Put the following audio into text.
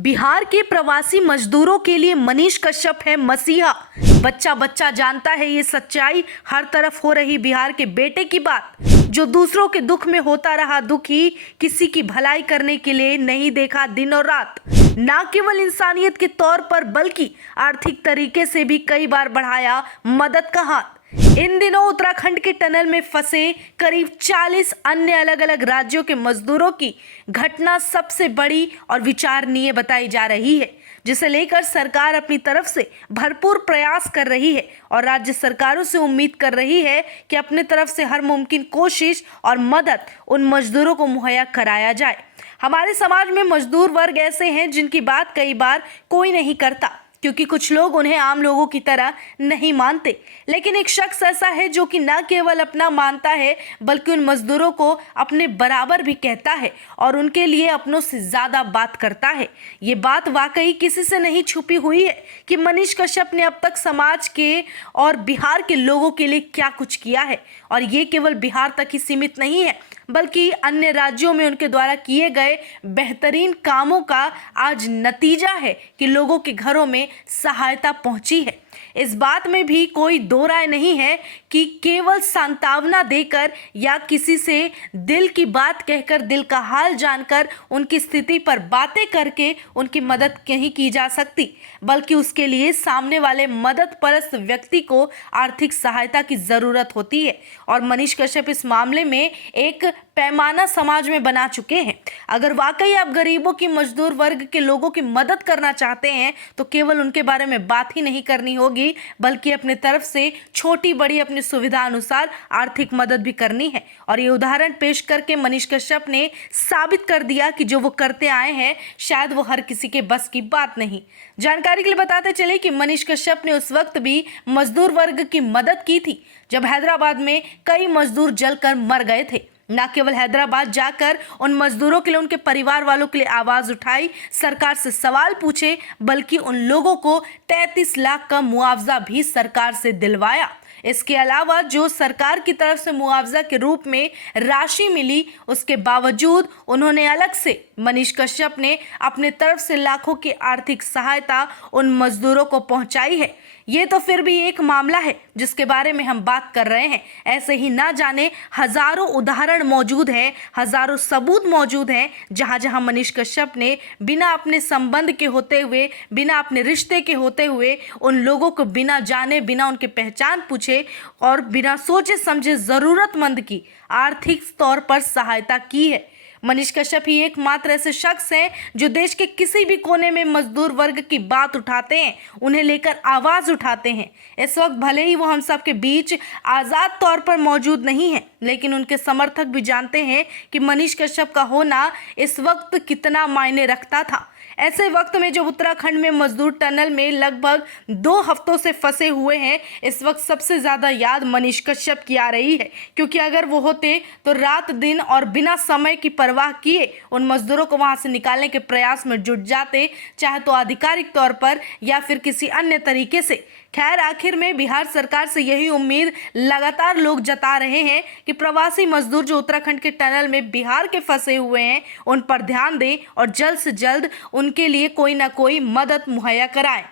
बिहार के प्रवासी मजदूरों के लिए मनीष कश्यप है मसीहा। बच्चा बच्चा जानता है ये सच्चाई। हर तरफ हो रही बिहार के बेटे की बात, जो दूसरों के दुख में होता रहा दुखी, किसी की भलाई करने के लिए नहीं देखा दिन और रात। ना केवल इंसानियत के तौर पर बल्कि आर्थिक तरीके से भी कई बार बढ़ाया मदद का हाथ। इन दिनों उत्तराखंड के टनल में फंसे करीब 40 अन्य अलग अलग राज्यों के मजदूरों की घटना सबसे बड़ी और विचारणीय बताई जा रही है, जिसे लेकर सरकार अपनी तरफ से भरपूर प्रयास कर रही है और राज्य सरकारों से उम्मीद कर रही है कि अपने तरफ से हर मुमकिन कोशिश और मदद उन मजदूरों को मुहैया कराया जाए। हमारे समाज में मजदूर वर्ग ऐसे हैं जिनकी बात कई बार कोई नहीं करता, क्योंकि कुछ लोग उन्हें आम लोगों की तरह नहीं मानते। लेकिन एक शख्स ऐसा है जो कि न केवल अपना मानता है बल्कि उन मजदूरों को अपने बराबर भी कहता है और उनके लिए अपनों से ज़्यादा बात करता है। ये बात वाकई किसी से नहीं छुपी हुई है कि मनीष कश्यप ने अब तक समाज के और बिहार के लोगों के लिए क्या कुछ किया है। और ये केवल बिहार तक ही सीमित नहीं है, बल्कि अन्य राज्यों में उनके द्वारा किए गए बेहतरीन कामों का आज नतीजा है कि लोगों के घरों में सहायता पहुंची है। इस बात में भी कोई दो राय नहीं है कि केवल सांत्वना देकर या किसी से दिल की बात कहकर, दिल का हाल जानकर, उनकी स्थिति पर बातें करके उनकी मदद नहीं की जा सकती, बल्कि उसके लिए सामने वाले मदद परस्त व्यक्ति को आर्थिक सहायता की जरूरत होती है। और मनीष कश्यप इस मामले में एक पैमाना समाज में बना चुके हैं। अगर वाकई आप गरीबों की, मजदूर वर्ग के लोगों की मदद करना चाहते हैं तो केवल उनके बारे में बात ही नहीं करनी होगी, बल्कि अपने तरफ से छोटी बड़ी अपनी सुविधा अनुसार आर्थिक मदद भी करनी है। और ये उदाहरण पेश करके मनीष कश्यप ने साबित कर दिया कि जो वो करते आए हैं शायद वो हर किसी के बस की बात नहीं। जानकारी के लिए बताते चले कि मनीष कश्यप ने उस वक्त भी मजदूर वर्ग की मदद की थी जब हैदराबाद में कई मजदूर जलकर मर गए थे। न केवल हैदराबाद जाकर उन मजदूरों के लिए, उनके परिवार वालों के लिए आवाज उठाई, सरकार से सवाल पूछे, बल्कि उन लोगों को 33 लाख का मुआवजा भी सरकार से दिलवाया। इसके अलावा जो सरकार की तरफ से मुआवजा के रूप में राशि मिली, उसके बावजूद उन्होंने अलग से, मनीष कश्यप ने अपने तरफ से लाखों की आर्थिक सहायता उन मजदूरों को पहुंचाई है। ये तो फिर भी एक मामला है जिसके बारे में हम बात कर रहे हैं। ऐसे ही ना जाने हजारों उदाहरण मौजूद हैं, हजारों सबूत मौजूद हैं जहां जहां मनीष कश्यप ने बिना अपने संबंध के होते हुए, बिना अपने रिश्ते के होते हुए उन लोगों को बिना जाने, बिना उनके पहचान पूछे और बिना सोचे समझे जरूरतमंद की आर्थिक तौर पर सहायता की है। मनीष कश्यप ही एकमात्र ऐसे शख्स हैं जो देश के किसी भी कोने में मजदूर वर्ग की बात उठाते हैं, उन्हें लेकर आवाज उठाते हैं। इस वक्त भले ही वो हम सब के बीच आज़ाद तौर पर मौजूद नहीं है, लेकिन उनके समर्थक भी जानते हैं कि मनीष कश्यप का होना इस वक्त कितना मायने रखता था। ऐसे वक्त में जो उत्तराखंड में मजदूर टनल में लगभग 2 हफ्तों से फंसे हुए हैं, इस वक्त सबसे ज़्यादा याद मनीष कश्यप की आ रही है, क्योंकि अगर वो होते तो रात दिन और बिना समय की परवाह किए उन मजदूरों को वहां से निकालने के प्रयास में जुट जाते, चाहे तो आधिकारिक तौर पर या फिर किसी अन्य तरीके से। खैर, आखिर में बिहार सरकार से यही उम्मीद लगातार लोग जता रहे हैं कि प्रवासी मजदूर जो उत्तराखंड के टनल में बिहार के फंसे हुए हैं, उन पर ध्यान दें और जल्द से जल्द उनके लिए कोई ना कोई मदद मुहैया कराएं।